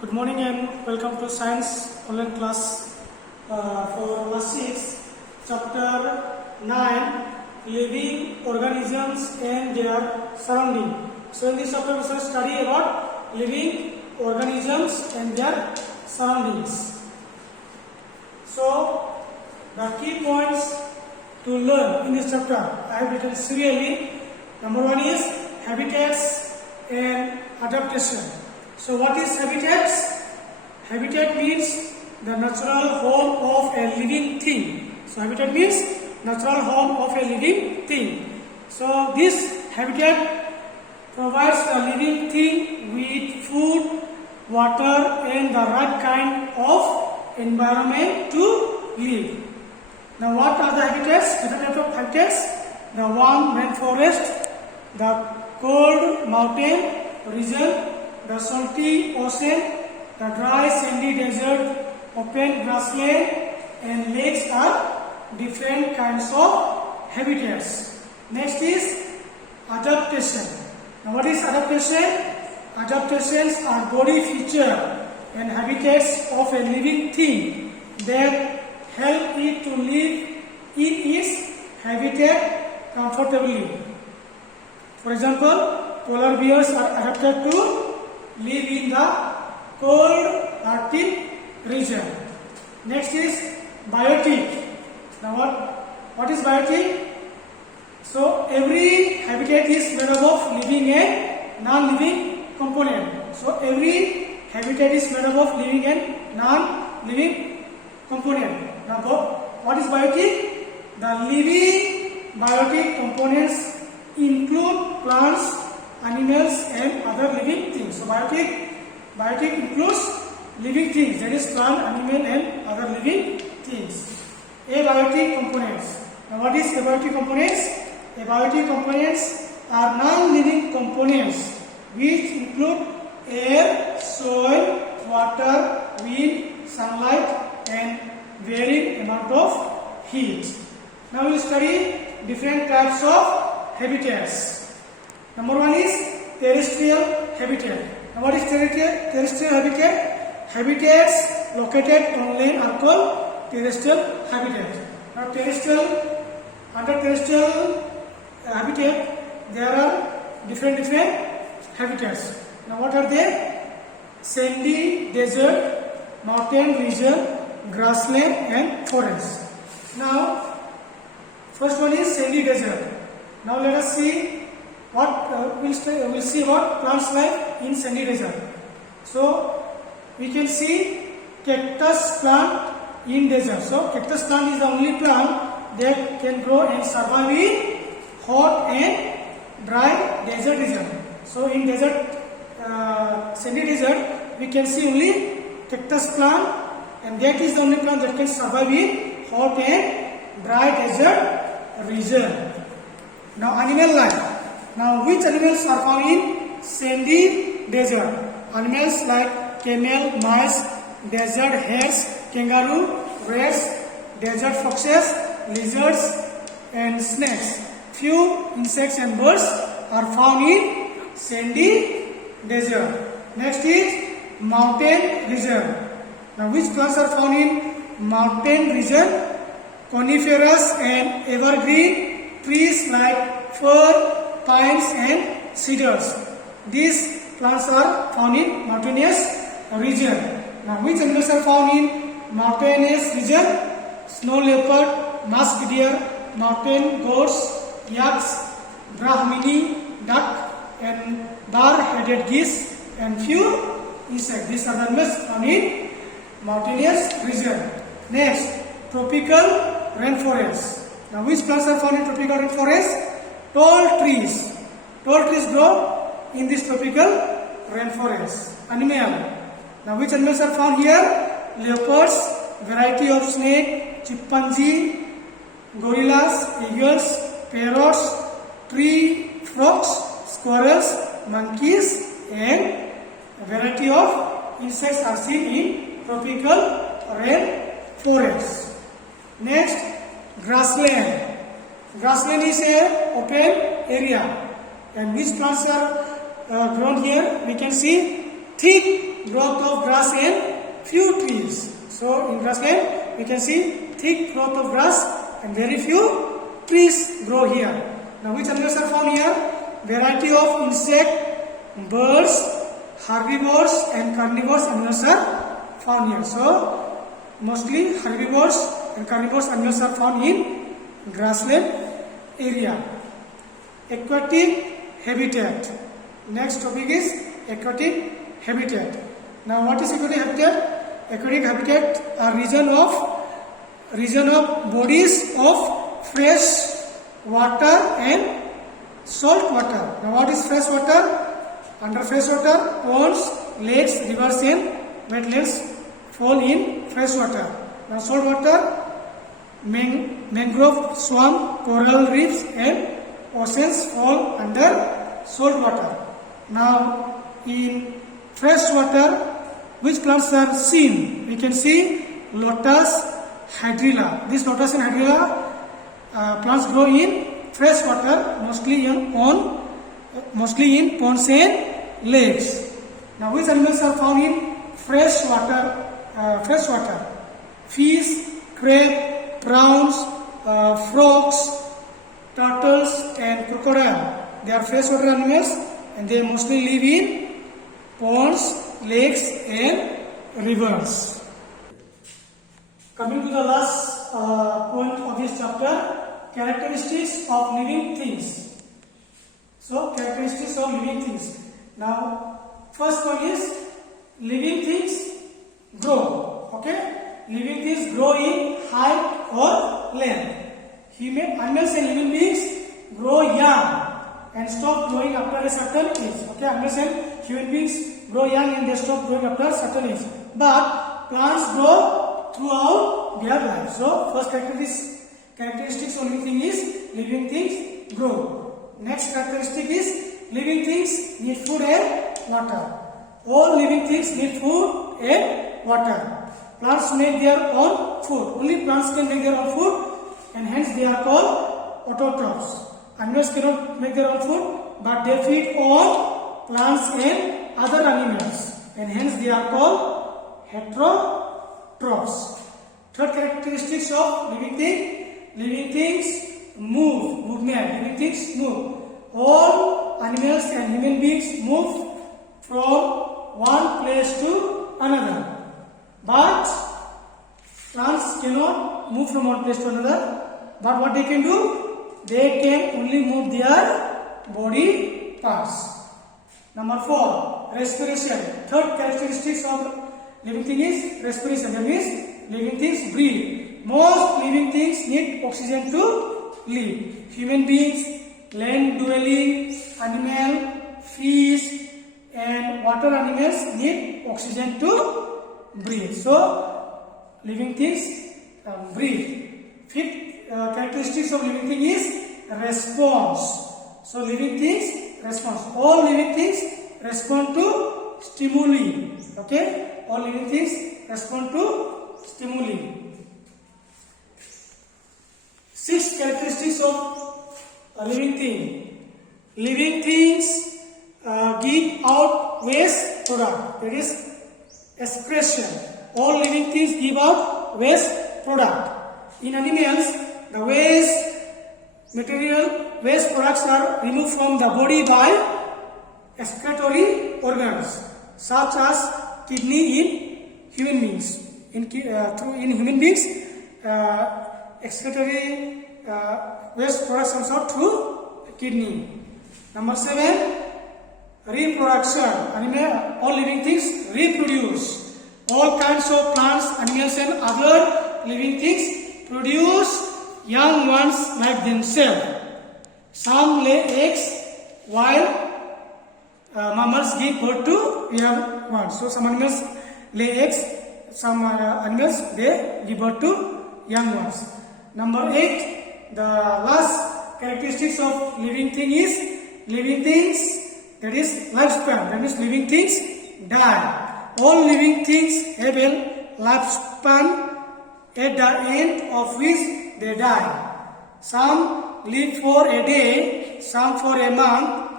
Good morning and welcome to Science online class for class 6, chapter 9, living organisms and their surrounding. So in this chapter we shall study about living organisms and their surroundings. So the key points to learn in this chapter I have written serially. Number 1 is habitats and adaptation. So what is habitats? Habitat means the natural home of a living thing. So habitat means natural home of a living thing. So this habitat provides the living thing with food, water and the right kind of environment to live. Now what are the habitats? Different types of habitats. The warm rainforest, the cold mountain region, the salty ocean, the dry sandy desert, open grassland and lakes are different kinds of habitats. Next is adaptation. Now what is adaptation? Adaptations are body feature and habitats of a living thing that help it to live in its habitat comfortably. For example, polar bears are adapted to live in the cold Arctic region. Next is biotic. Now what is biotic? So every habitat is made up of living and non-living component. So every habitat is made up of living and non-living component. Now what is biotic? The living biotic components include plants, animals and other living things. So biotic includes living things, that is plant, animal and other living things. Abiotic components. Now what is abiotic components? Abiotic components are non-living components which include air, soil, water, wind, sunlight and varying amount of heat. Now we will study different types of habitats. Number 1 is terrestrial habitat. Now what is terrestrial habitat? Habitats located on land are called terrestrial habitat. Now under terrestrial habitat there are different habitats. Now what are they? Sandy desert, mountain region, grassland and forest. Now first one is sandy desert. Now let us see what we'll see about plants life in sandy desert. So we can see cactus plant in desert. So cactus plant is the only plant that can grow and survive in hot and dry desert region. So in desert, sandy desert, we can see only cactus plant, and that is the only plant that can survive in hot and dry desert region. Now animal life. Now which animals are found in sandy desert? Animals like camel, mice, desert hares, kangaroo, rats, desert foxes, lizards and snakes. Few insects and birds are found in sandy desert. Next is mountain region. Now which plants are found in mountain region? Coniferous and evergreen trees like fir, pines and cedars. These plants are found in mountainous region. Now which animals are found in mountainous region? Snow leopard, musk deer, mountain goats, yaks, brahmini, duck and bar-headed geese and few insects. These are the animals found in mountainous region. Next, tropical rainforest. Now which plants are found in tropical rainforest? Tall trees. Tall trees grow in this tropical rainforest. Animal. Now which animals are found here? Leopards, variety of snake, chimpanzee, gorillas, eagles, parrots, tree frogs, squirrels, monkeys and a variety of insects are seen in tropical rainforest. Next, grassland. Grassland is an open area, and which plants are grown here? We can see thick growth of grass and few trees. So in grassland we can see thick growth of grass and very few trees grow here. Now which animals are found here? Variety of insect, birds, herbivores and carnivores animals are found here. So mostly herbivores and carnivores animals are found in grassland area. Aquatic habitat. Next topic is aquatic habitat. Now what is aquatic habitat? Aquatic habitat are region of bodies of fresh water and salt water. Now what is fresh water? Under fresh water, ponds, lakes, rivers and wetlands fall in fresh water. Now salt water, mangrove swamp, coral reefs and oceans fall under salt water. Now in fresh water, which plants are seen? We can see lotus, hydrilla. This lotus and hydrilla plants grow in fresh water, mostly in ponds and lakes. Now which animals are found in fresh water? Fish, crab, prawns, frogs, turtles and crocodile. They are freshwater animals and they mostly live in ponds, lakes and rivers. Coming to the last point of this chapter, characteristics of living things. So characteristics of living things. Now first one is living things grow. Okay, living things grow in height or length. Animals and living beings grow young and stop growing after a certain age. Okay, animals and human beings grow young and they stop growing after a certain age. But plants grow throughout their life. So first characteristics of living thing is living things grow. Next characteristic is living things need food and water. All living things need food and water. Plants make their own food. Only plants can make their own food and hence they are called autotrophs. Animals cannot make their own food but they feed on plants and other animals and hence they are called heterotrophs. Third characteristics of living things movement. Living things move. All animals and human beings move from one place to another. But plants cannot move from one place to another. But what they can do? They can only move their body parts. Number 4, respiration. Third characteristics of living thing is respiration. That means living things breathe. Most living things need oxygen to live. Human beings, land dwelling animal, fish and water animals need oxygen to breathe. So living things breathe. Fifth characteristics of living thing is response. So living things response. All living things respond to stimuli. Okay, all living things respond to stimuli. 6 characteristics of a living thing. Living things give out waste product. That is excretion. All living things give out waste product. In animals, the waste products are removed from the body by excretory organs, such as kidney in human beings. In human beings, excretory waste products comes out through kidney. Number 7, reproduction. All living things reproduce. All kinds of plants, animals and other living things produce young ones like themselves. Some lay eggs while mammals give birth to young ones. So some animals lay eggs, some animals they give birth to young ones. Number 8, the last characteristics of living thing is living things, that is lifespan. That means living things die. All living things have a lifespan at the end of which they die. Some live for a day, some for a month,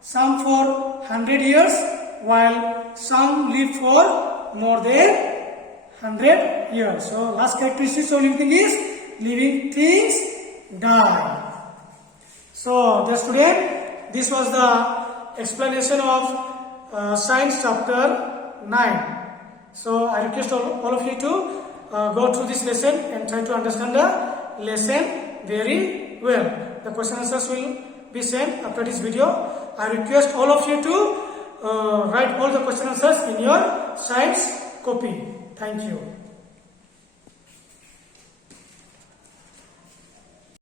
some for 100 years while some live for more than 100 years. So last characteristic of living thing is living things die. So the student, this was the explanation of science chapter 9. So I request all of you to go through this lesson and try to understand the lesson very well. The question answers will be sent after this video. I request all of you to write all the question answers in your science copy. Thank you.